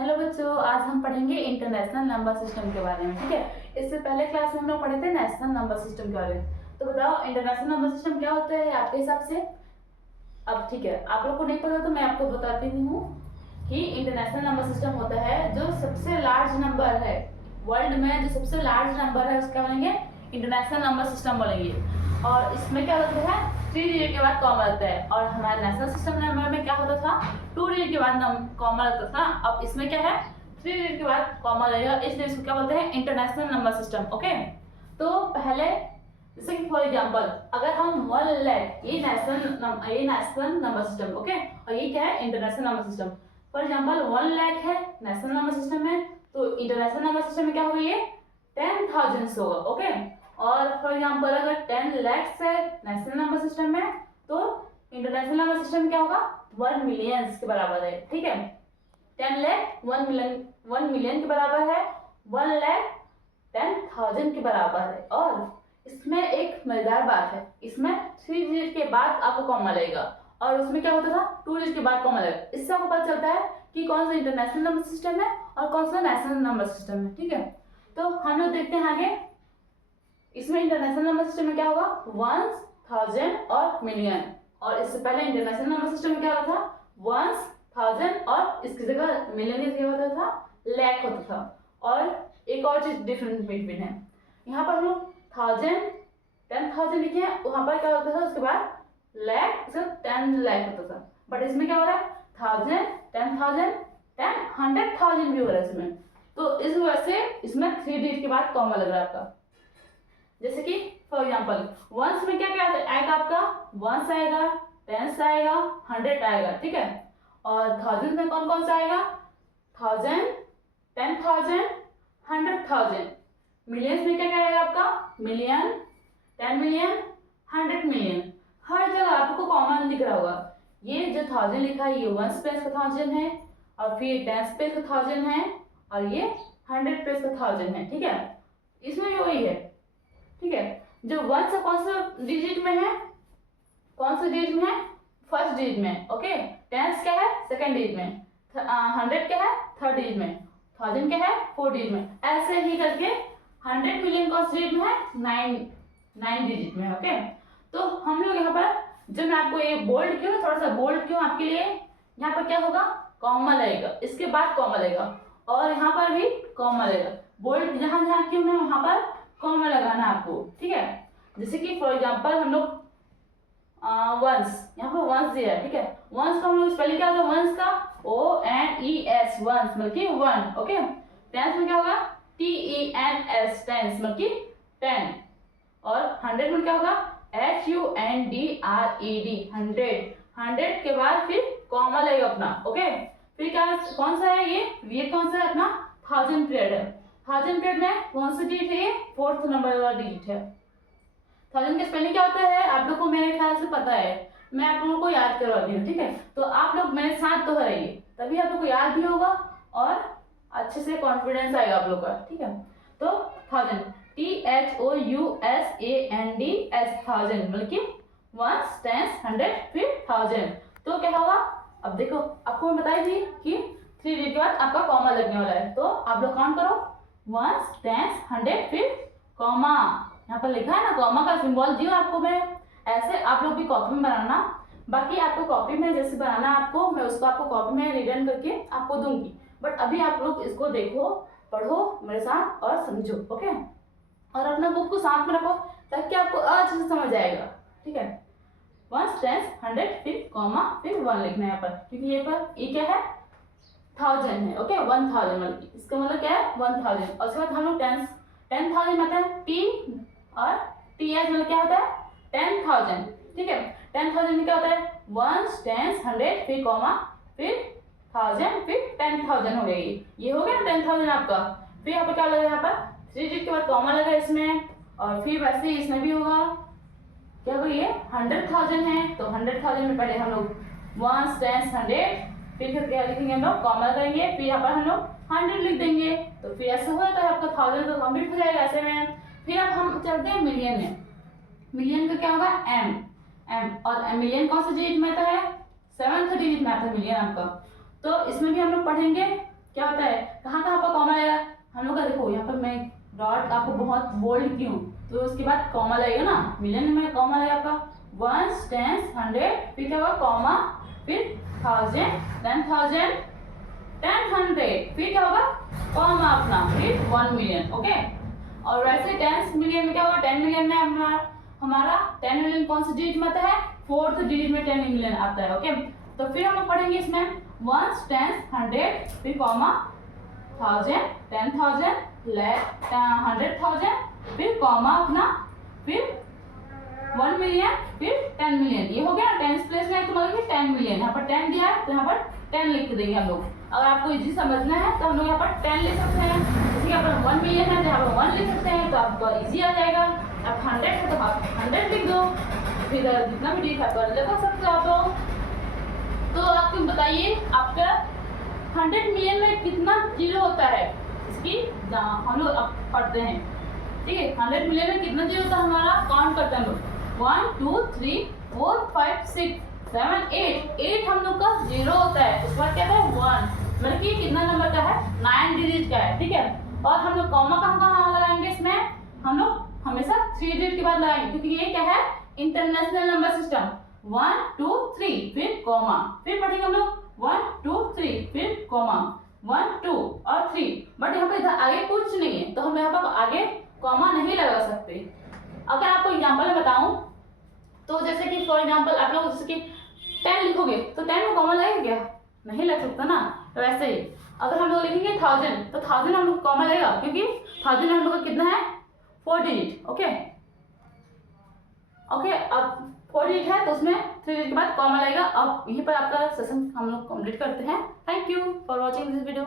Hello बच्चों, आज हम पढ़ेंगे इंटरनेशनल नंबर सिस्टम के बारे में। ठीक है, इससे पहले क्लास में हम लोग पढ़े थे नेशनल नंबर सिस्टम के बारे में। तो बताओ इंटरनेशनल नंबर सिस्टम क्या होता है आपके हिसाब से। अब ठीक है, आप लोग को नहीं पता तो मैं आपको बताती हूँ कि इंटरनेशनल नंबर सिस्टम होता है जो सबसे लार्ज नंबर है वर्ल्ड में, जो सबसे लार्ज नंबर है उसका बोलेंगे इंटरनेशनल नंबर सिस्टम बोलेंगे। और इसमें क्या होता है, 3 डिजिट के बाद कॉमा लगता है। और हमारे नेशनल सिस्टम नंबर में क्या होता था, 2 डिजिट के बाद कॉमा लगता था। अब इसमें क्या है, 3 डिजिट के बाद कॉमा लगेगा, इसलिए इसको क्या बोलते हैं, इंटरनेशनल नंबर सिस्टम। ओके, तो पहले जैसे कि फॉर एग्जांपल अगर हम 1 लाख, ये नेशनल नंबर सिस्टम। ओके, और ये क्या है, international number system. For example 1 lakh है नेशनल नंबर सिस्टम में, तो इंटरनेशनल नंबर सिस्टम में क्या होगा, ये 10,000 होगा। ओके, और फॉर एग्जांपल अगर 10 lakhs है नेशनल नंबर सिस्टम में, तो इंटरनेशनल नंबर सिस्टम में क्या होगा, 1 मिलियन के बराबर है। ठीक है, 10 लाख 1 मिलियन के बराबर है, 1 लाख 10,000 के बराबर है। और इसमें एक मजेदार बात है, इसमें 3 डिजिट के बाद आपको कॉमा लगेगा, और उसमें क्या होता था, 2 डिजिट के बाद कॉमा लगेगा। इससे आपको पता चलता है कि कौन सा इंटरनेशनल नंबर सिस्टम है और कौन सा नेशनल नंबर सिस्टम है। ठीक है, तो हम लोग देखते हैं आगे। इसमें इंटरनेशनल नंबर सिस्टम में क्या होगा, 1000 और मिलियन। और इससे पहले इंटरनेशनल नंबर सिस्टम में क्या होता था, 1000 और इसकी जगह मिलियन की जगह होता था लाख होता था। और एक और चीज डिफरेंट बिटवीन है, यहाँ पर हम लोग 1000 लिखे हैं, वहां पर क्या होता था उसके बाद लाख, सिर्फ 10 लाख होता था। बट इसमें क्या हो रहा है, 1000 10,000 100,000 भी हो रहा है इसमें। तो इस वजह से इसमें 3 डिजिट के बाद कॉमा लग रहा है आपका। जैसे कि फॉर एग्जांपल वंस में क्या क्या आएगा आपका, वंस आएगा, टेंस आएगा, 100 आएगा। ठीक है, और थाउजेंड में कौन कौन सा आएगा, 1000 10,000 100,000। मिलियंस में क्या क्या आएगा आपका, मिलियन, 10 मिलियन, 100 मिलियन। हर जगह आपको कॉमन दिख रहा होगा। ये जो 1000 लिखा है ये वंस प्लेस का 1000 है, और फिर टेंस प्लेस का 1000 है, और ये 100 प्लेस का 1000 है। ठीक है, इसमें भी वही है। ठीक है, जो वंस कौन सा डिजिट में है, कौन सा डिजिट में है, फर्स्ट डिजिट में। ओके, टेंस क्या है, सेकंड डिजिट में, 100 क्या है, थर्ड डिजिट में, 1000 क्या है, फोर्थ डिजिट में। ऐसे ही करके 100 मिलियन कौन सा डिजिट में है, 9 डिजिट में। ओके, तो हम लोग यहाँ पर, जो मैं आपको ये बोल्ड क्यों, थोड़ा सा बोल्ड क्यों आपके लिए, यहाँ पर क्या होगा, कॉमा लगेगा, इसके बाद कॉमा लगेगा, और यहाँ पर भी कॉमा लगेगा। बोल्ड जहां जहां क्यों है वहां पर कॉमा लगाना आपको। ठीक है, जैसे कि फॉर एग्जांपल हम लोग वंस, यहाँ पर वंस दिया है। ठीक है, वंस का हम लोग स्पेलिंग क्या होगा, वंस का ONES, वंस मतलब कि 1। ओके, टेंस में क्या होगा, TENS, टेंस मतलब कि 10। और 100 में क्या होगा, HUNDRED, 100 के बाद फिर कॉमा लगेगा अपना। ओके, फिर क्या कौन सा है ये कौन सा है अपना, 1000 पीरियड है। 1000 पीरियड में कौन सा डिजिट है, ये 4th नंबर वाला डिजिट है। 1000 के स्पेलिंग क्या होता है आप लोग को मेरे ख्याल से पता है, मैं आप लोगों को याद करवा दी हूँ। ठीक है, तो आप लोग मेरे साथ तो है, तभी आप लोग को याद भी होगा और अच्छे से कॉन्फिडेंस आएगा आप लोग का। ठीक है, तो 1000, THOUSANDS, 1000 मतलब कि वंस, टेंस, 100 फिर 1000। तो क्या होगा, अब देखो आपको मैं बताई थी कि 3 डिजिट के बाद आपका कॉमा लगने वाला है। तो आप लोग काउंट करो, वंस, टेंस, 100 फिर कॉमा। यहाँ पर लिखा है ना, कॉमा का सिंबल दियो आपको मैं, ऐसे आप लोग भी कॉपी में बनाना। बाकी आपको कॉपी में जैसे बनाना आपको, मैं उसको आपको कॉपी में रिटर्न करके आपको दूंगी। बट अभी आप लोग इसको देखो, पढ़ो मेरे साथ और समझो। ओके, और अपना बुक को साथ में रखो ताकि आपको अच्छे से समझ आएगा। ठीक है, वंस, टेंस, 100 फिर कॉमा फिर 1 लिखना है यहाँ पर, क्योंकि ये पर ये क्या है, 1000 है। ओके, 1000 मतलब इसका मतलब क्या है, 1000। और उसके बाद हम लोग 10,000 मतलब T और TH मतलब क्या होता है, 10,000। ठीक है, 10,000 में क्या होता है, वंस, टेंस, 100 फिर कॉमा फिर 1000 फिर 10,000 हो गई। ये हो गया 10,000 आपका। फिर यहाँ पर क्या लगा, यहाँ पर 3 डिजिट के बाद कॉमा लगा इसमें, और फिर वैसे ही इसमें भी होगा। क्या होगा, ये 100,000 है, तो 100,000 में पहले हम लोग वंस, टेंस, 100 फिर क्या लिखेंगे हम लोग, कॉमा लगाएंगे, फिर यहाँ पर हम लोग 100 लिख देंगे। तो फिर ऐसे हुआ तो आपका 1000 तो कंप्लीट हो जाएगा ऐसे में। फिर अब हम चलते हैं मिलियन में। मिलियन का क्या होगा, M, और मिलियन कौन सा डिजिट में आता है, 7th डिजिट में आता है मिलियन आपका। तो इसमें भी हम लोग पढ़ेंगे क्या होता है, कहाँ कहाँ पर कॉमा लगेगा हम लोग का, देखो यहाँ पर मैं डॉट आपको बहुत बोल्ड क्यों, तो उसके बाद कॉमा लगेगा ना, मिलियन में कॉमा लगेगा आपका, वंस, टेंस, 100, फिर क्या होगा कॉमा, फिर 1000, देन 1000, 10, 100, फिर क्या होगा कॉमा अपना, फिर 1 मिलियन। ओके, और वैसे 10 मिलियन में क्या होगा, 10 मिलियन में हमारा 10 मिलियन कौन सा डिजिट में आता है, 4th डिजिट में 10 मिलियन आता है। ओके, तो फिर हम लोग पढ़ेंगे इसमें वंस, टेंस, 100, फिर कॉमा 1000, 10,000, 100,000, फिर कॉमा अपना, फिर 1 मिलियन, फिर 10 मिलियन। ये हो गया 10 प्लेस में तो मतलब 10 मिलियन, यहाँ पर 10 दिया है तो यहाँ पर 10 लिख देंगे हम लोग। अगर आपको इजी समझना है तो हम लोग यहाँ पर 10 लिख सकते हैं, जैसे कि यहाँ पर 1 मिलियन है तो यहाँ पर 1 लिख सकते हैं, तो आपको इजी आ जाएगा। अब 100 है तो आप 100 लिख दो, फिर जितना भी डिजिट आपका लगा सकते हो आप लोग। तो आप बताइए आपका 100 मिलियन में कितना जीरो होता है, इसकी हम लोग अब पढ़ते हैं। ठीक है, 100 मिलियन में कितना जीरो होता है हमारा, काउंट करते हैं हम लोग, 1 2 3 4 5 6 7 8 हम लोग का जीरो होता है, उसके बाद क्या है 1, मतलब कि कितना नंबर का है, 9 डिजिट का है। ठीक है, और हम लोग कॉमा कहाँ कहाँ लगाएंगे इसमें, हम लोग हमेशा 3 डिजिट के बाद लगाएंगे, क्योंकि ये क्या है इंटरनेशनल नंबर सिस्टम, 1 2 3 फिर कॉमा, फिर पढ़ेंगे हम लोग 1 2 3 फिर कॉमा 1 2 और 3, बट यहाँ पे इधर आगे कुछ नहीं है तो हम यहाँ पर आगे कॉमा नहीं लगा सकते। अगर आपको एग्जांपल बताऊं तो जैसे कि फॉर एग्जांपल आप लोग जैसे कि 10 लिखोगे तो 10 में कॉमा लगेगा क्या, नहीं लग सकता ना। तो वैसे ही अगर हम लोग लिखेंगे 1000 तो 1000 हम लोग कॉमा लगेगा, क्योंकि 1000 हम लोग का कितना है 4 डिजिट। ओके ओके, अब 4 डिजिट है तो उसमें 3 डिजिट के बाद कॉमा लगेगा। अब यहीं पर आपका सेशन हम लोग कंप्लीट करते हैं। Thank you for watching this video.